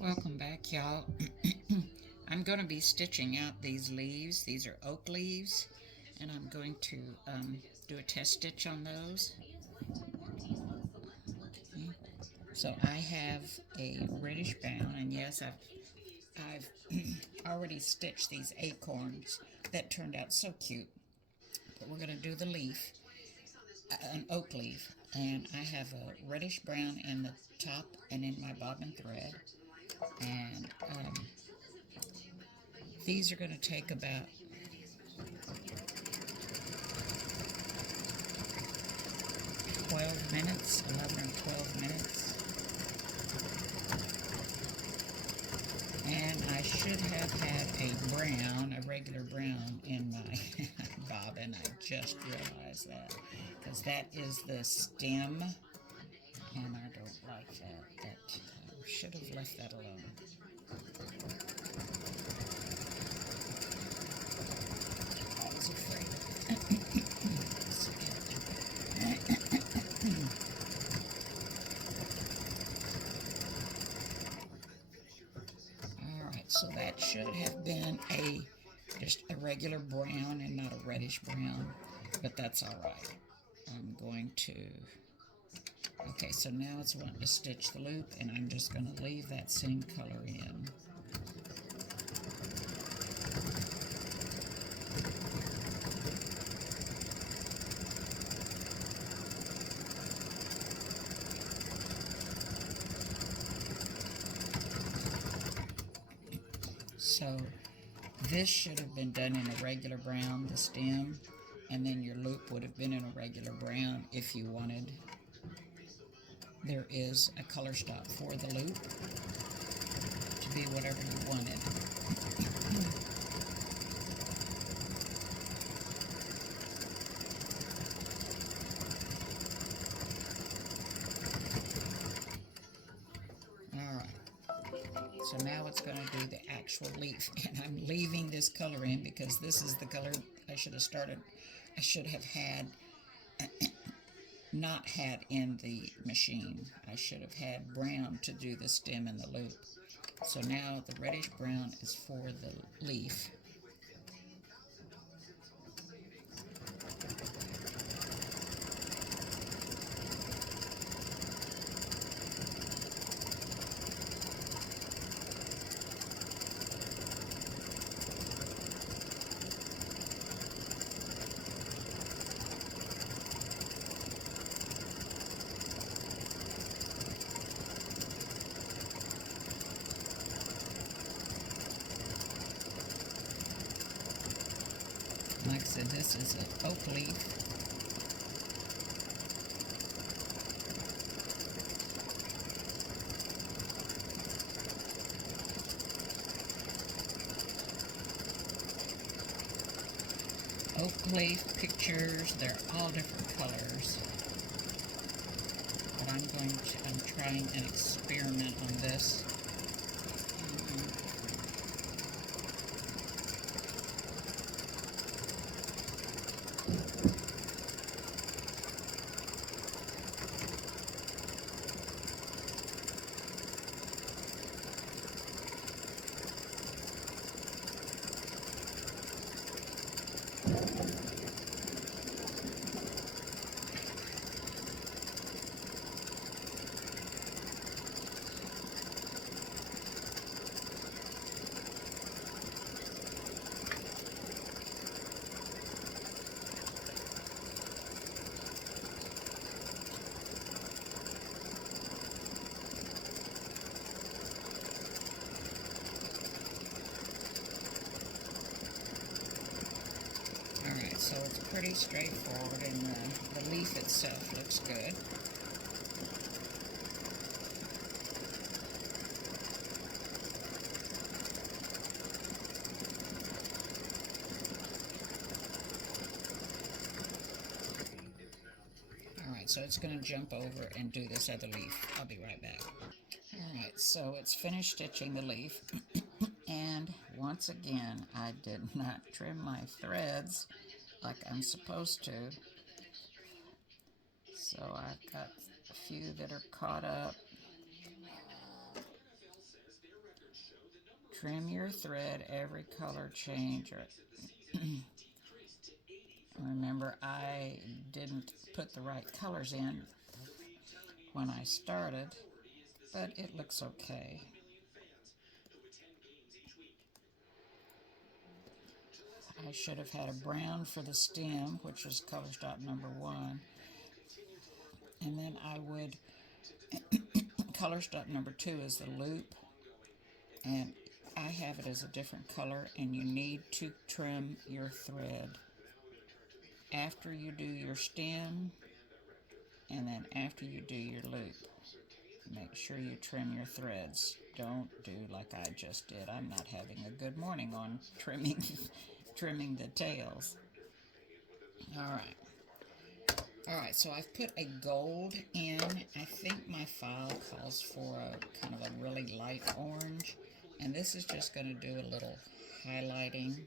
Welcome back, y'all. I'm going to be stitching out these leaves. These are oak leaves, and I'm going to do a test stitch on those. So I have a reddish brown, and yes, I've already stitched these acorns that turned out so cute. But we're going to do the leaf, an oak leaf, and I have a reddish brown in the top and in my bobbin thread, and these are going to take about 12 minutes, 11 or 12 minutes. And I should have had a brown, a regular brown in my bobbin. I just realized that. Because that is the stem, and I don't like that. I should have left that alone. I was afraid. Alright, so that should have been just a regular brown and not a reddish brown, but that's alright. I'm going to, okay, so now it's wanting to stitch the loop, and I'm just going to leave that same color in. So this should have been done in a regular brown, the stem, and then your loop would have been in a regular brown if you wanted. There is a color stop for the loop to be whatever you wanted. Alright, so now it's going to do the actual leaf, and I'm leaving this color in because this is the color I should have had not had in the machine. I should have had brown to do the stem and the loop. So now the reddish brown is for the leaf. Like I said, this is an oak leaf. Oak leaf pictures, they're all different colors. But I'm trying an experiment on this. Alright, so it's pretty straightforward, and the leaf itself looks good. Alright, so it's going to jump over and do this other leaf. I'll be right back. Alright, so it's finished stitching the leaf. And once again, I did not trim my threads like I'm supposed to. So I've got a few that are caught up. Trim your thread every color change. Remember, I didn't put the right colors in when I started, but it looks okay. I should have had a brown for the stem, which is color stop number 1. And then I would, color stop number 2 is the loop. And I have it as a different color, and you need to trim your thread after you do your stem, and then after you do your loop. Make sure you trim your threads. Don't do like I just did. I'm not having a good morning on trimming the tails. Alright, so I've put a gold in. I think my file calls for a kind of a really light orange, and this is just going to do a little highlighting.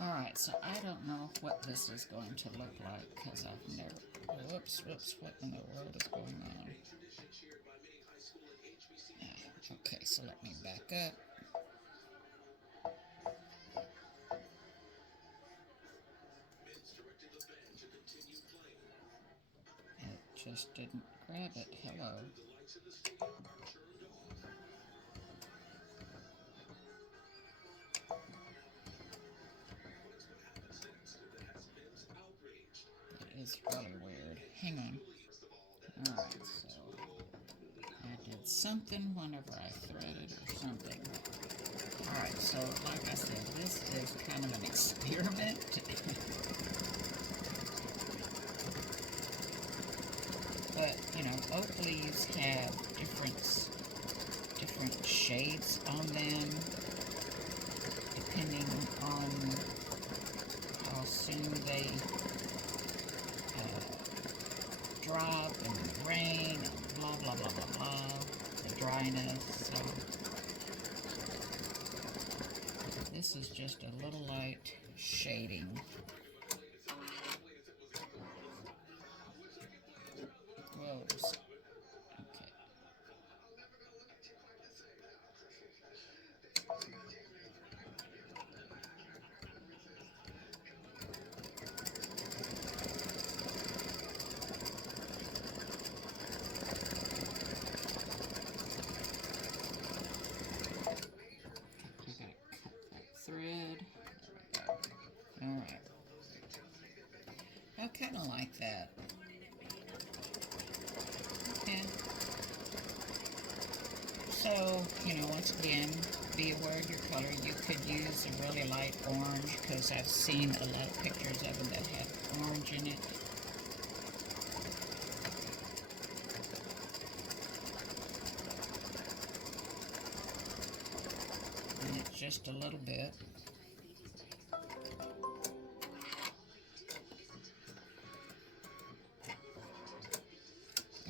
Alright, so I don't know what this is going to look like because I've never... Whoops, what in the world is going on? Okay, so let me back up. It just didn't grab it. Hello. It is really weird. Hang on. Alright, so I did something whenever I threaded or something. Alright, so like I said, this is kind of an experiment. But, you know, oak leaves have different shades on them, depending on how soon they drop and rain and blah, blah, blah, blah, blah, the dryness. So this is just a little light shading. Whoa. Thread. Alright. I kind of like that. Okay. So, you know, once again, be aware of your color. You could use a really light orange because I've seen a lot of pictures of them that have orange in it. And it's just a little bit.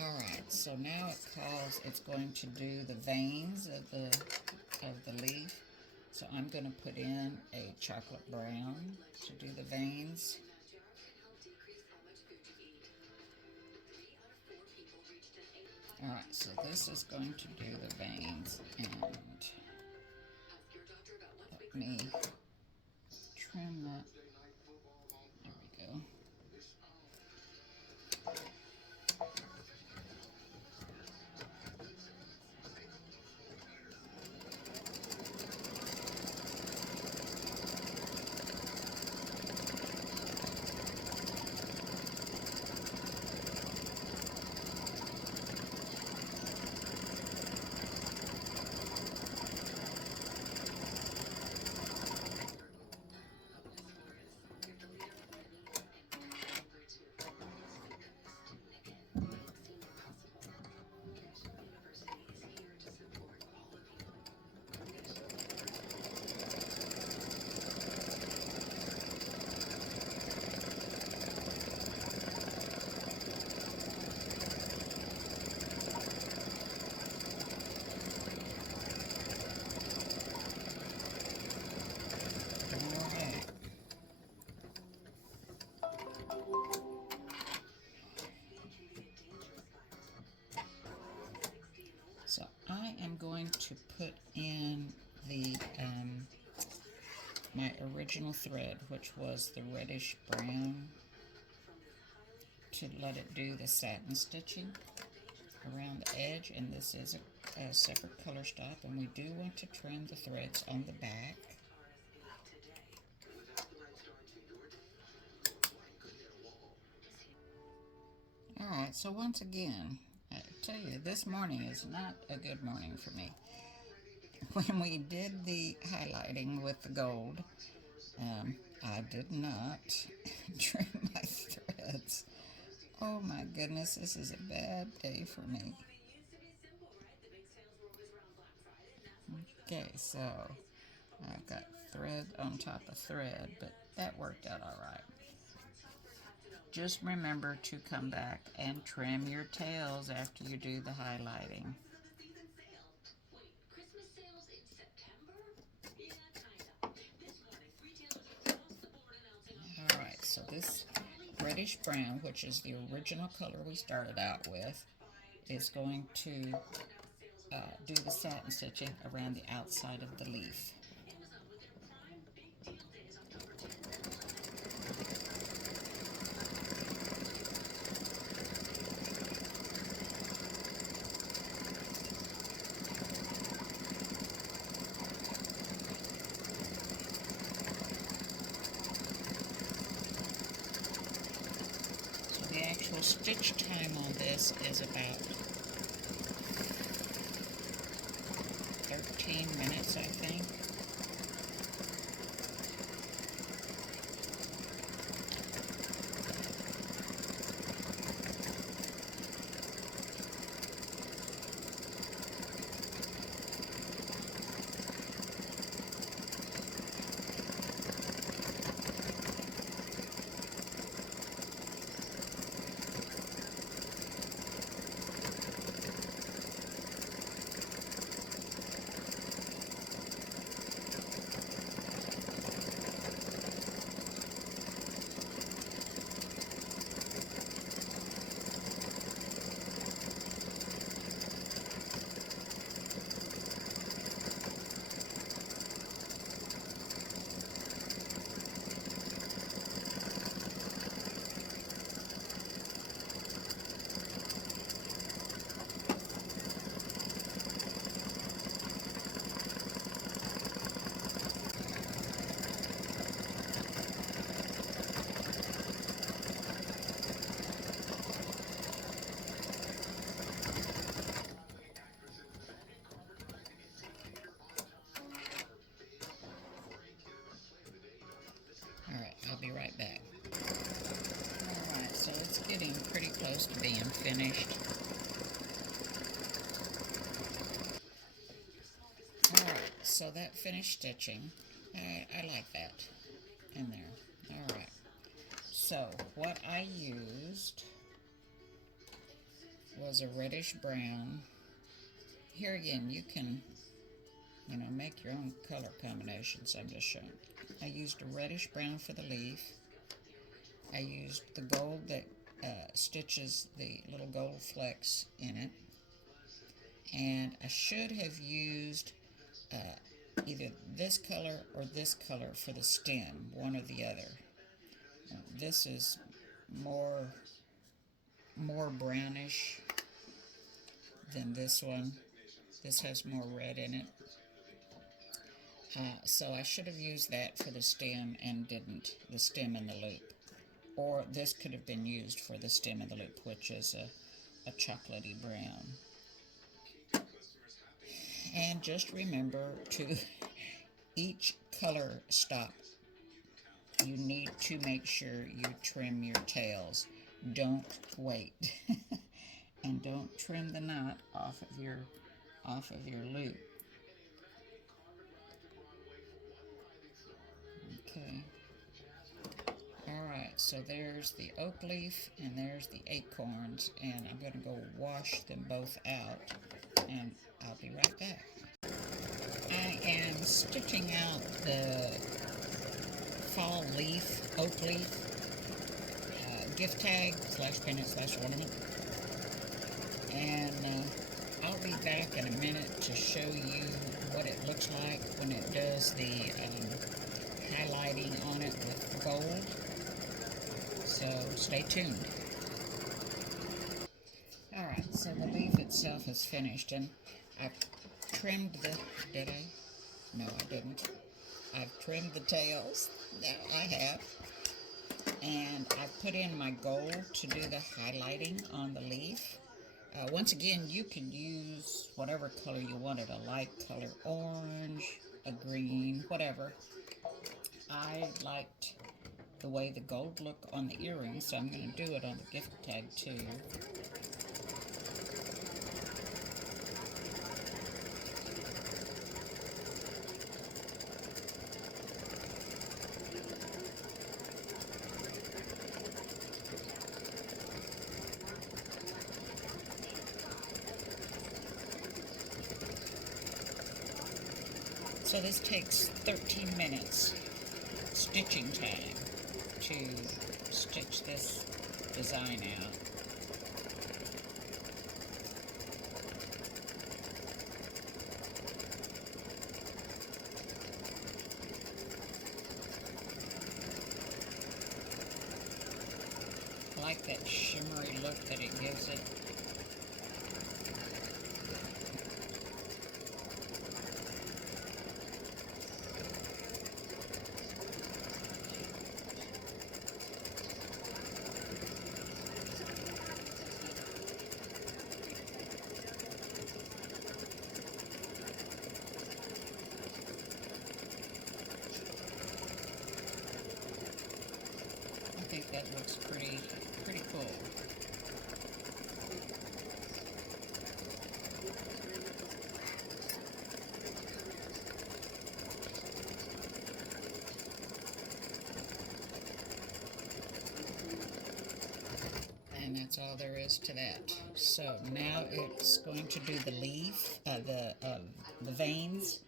Alright, so now it's going to do the veins of the leaf. So I'm going to put in a chocolate brown to do the veins. Alright, so this is going to do the veins, and let me trim that. There we go. to put in the my original thread, which was the reddish brown, to let it do the satin stitching around the edge. And this is a separate color stop, and we do want to trim the threads on the back. Alright, so once again, I tell you, this morning is not a good morning for me. When we did the highlighting with the gold, I did not trim my threads. Oh my goodness, this is a bad day for me. Okay, so I've got thread on top of thread, but that worked out all right. Just remember to come back and trim your tails after you do the highlighting. Alright, so this reddish brown, which is the original color we started out with, is going to do the satin stitching around the outside of the leaf. So the actual stitch time on this is about 13 minutes, I think. Alright, I'll be right back. Alright, so it's getting pretty close to being finished. Alright, so that finished stitching, I like that in there. Alright, so what I used was a reddish brown. Here again, you can, make your own color combinations. I'm just showing. I used a reddish brown for the leaf. I used the gold that stitches the little gold flecks in it. And I should have used either this color or this color for the stem, one or the other. This is more brownish than this one. This has more red in it. So I should have used that for the stem and didn't, the stem and the loop. Or this could have been used for the stem and the loop, which is a chocolatey brown. And just remember to, each color stop, you need to make sure you trim your tails. Don't wait. And don't trim the knot off of your loop. Okay. Alright, so there's the oak leaf and there's the acorns, and I'm going to go wash them both out, and I'll be right back. I am stitching out the fall leaf, oak leaf, gift tag /pendant/ornament, and I'll I'll be back in a minute to show you what it looks like when it does the highlighting on it with gold. So stay tuned. Alright, so the leaf itself is finished, and I've trimmed the... Did I? No, I didn't. I've trimmed the tails. Now I have. And I've put in my gold to do the highlighting on the leaf. Once again, you can use whatever color you wanted, a light color, orange, a green, whatever. I liked the way the gold looked on the earrings, so I'm going to do it on the gift tag too. So this takes 13 minutes stitching time to stitch this design out. I like that shimmery look that it gives it. I think that looks pretty cool. And that's all there is to that. So now it's going to do the leaf, the veins,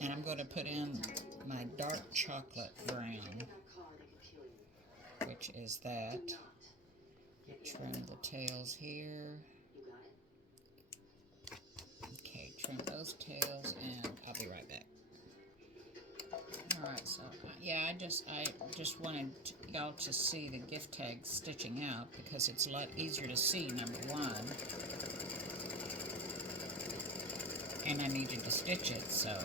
and I'm going to put in my dark chocolate brown, which is that. Trim the tails here. Okay, trim those tails, and I'll be right back. Alright, so yeah, I just wanted y'all to see the gift tag stitching out because it's a lot easier to see, number one. And I needed to stitch it, so.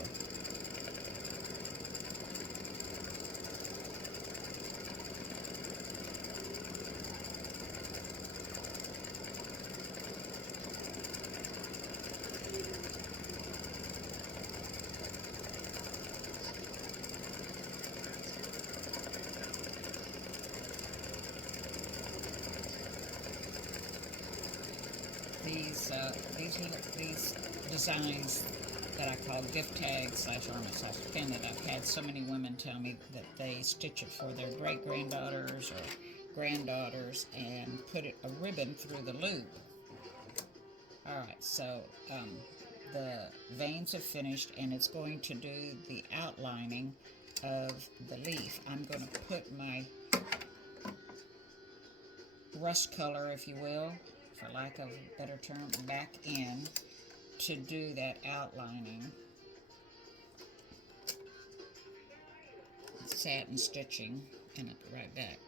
These designs that I call gift tags / ornament / pendant, I've had so many women tell me that they stitch it for their great-granddaughters or granddaughters and put a ribbon through the loop. Alright, so the veins are finished, and it's going to do the outlining of the leaf. I'm going to put my rust color, if you will, for lack of a better term, back in to do that outlining. Satin stitching, and I'll be right back.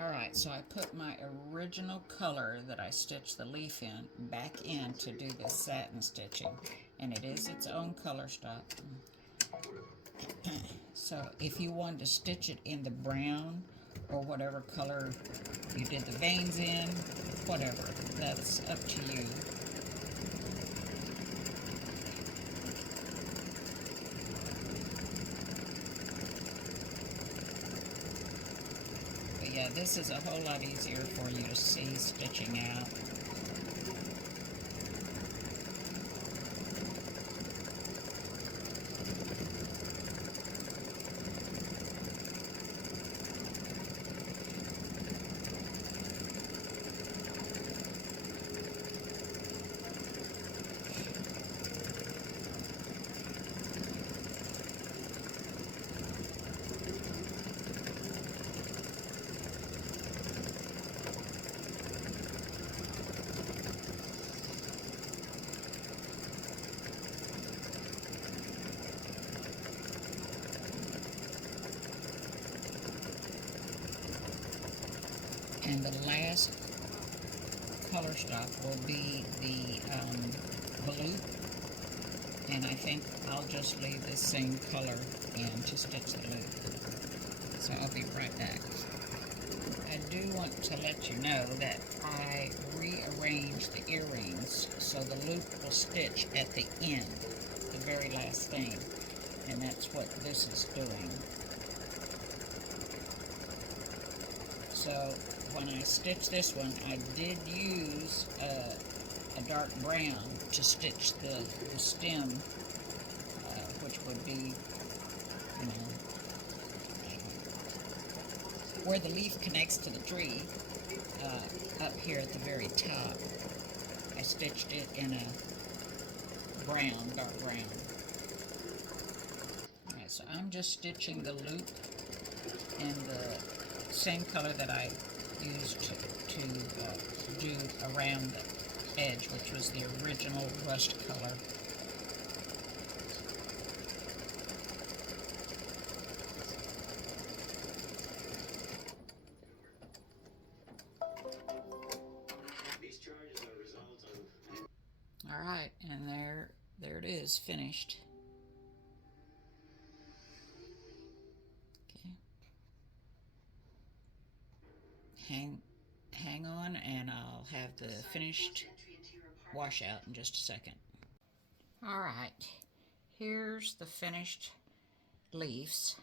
Alright, so I put my original color that I stitched the leaf in back in to do the satin stitching, and it is its own color stock. So if you wanted to stitch it in the brown or whatever color you did the veins in, whatever, that's up to you. But yeah, this is a whole lot easier for you to see stitching out. And the last color stock will be the blue, and I think I'll just leave the same color in to stitch the loop. So I'll be right back. I do want to let you know that I rearranged the earrings so the loop will stitch at the end, the very last thing, and that's what this is doing. So when I stitched this one, I did use a dark brown to stitch the stem, which would be, you know, where the leaf connects to the tree, up here at the very top. I stitched it in a brown, dark brown. Alright, so I'm just stitching the loop in the same color that I used to do around the edge, which was the original rust color. Alright, and there it is, finished. Okay. Hang on, and I'll have the finished washout in just a second. Alright, here's the finished leaves.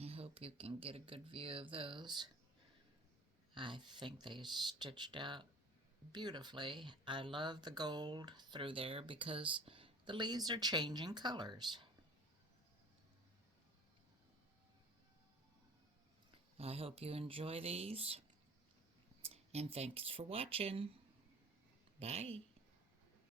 I hope you can get a good view of those. I think they stitched out beautifully. I love the gold through there because the leaves are changing colors. I hope you enjoy these, and thanks for watching. Bye.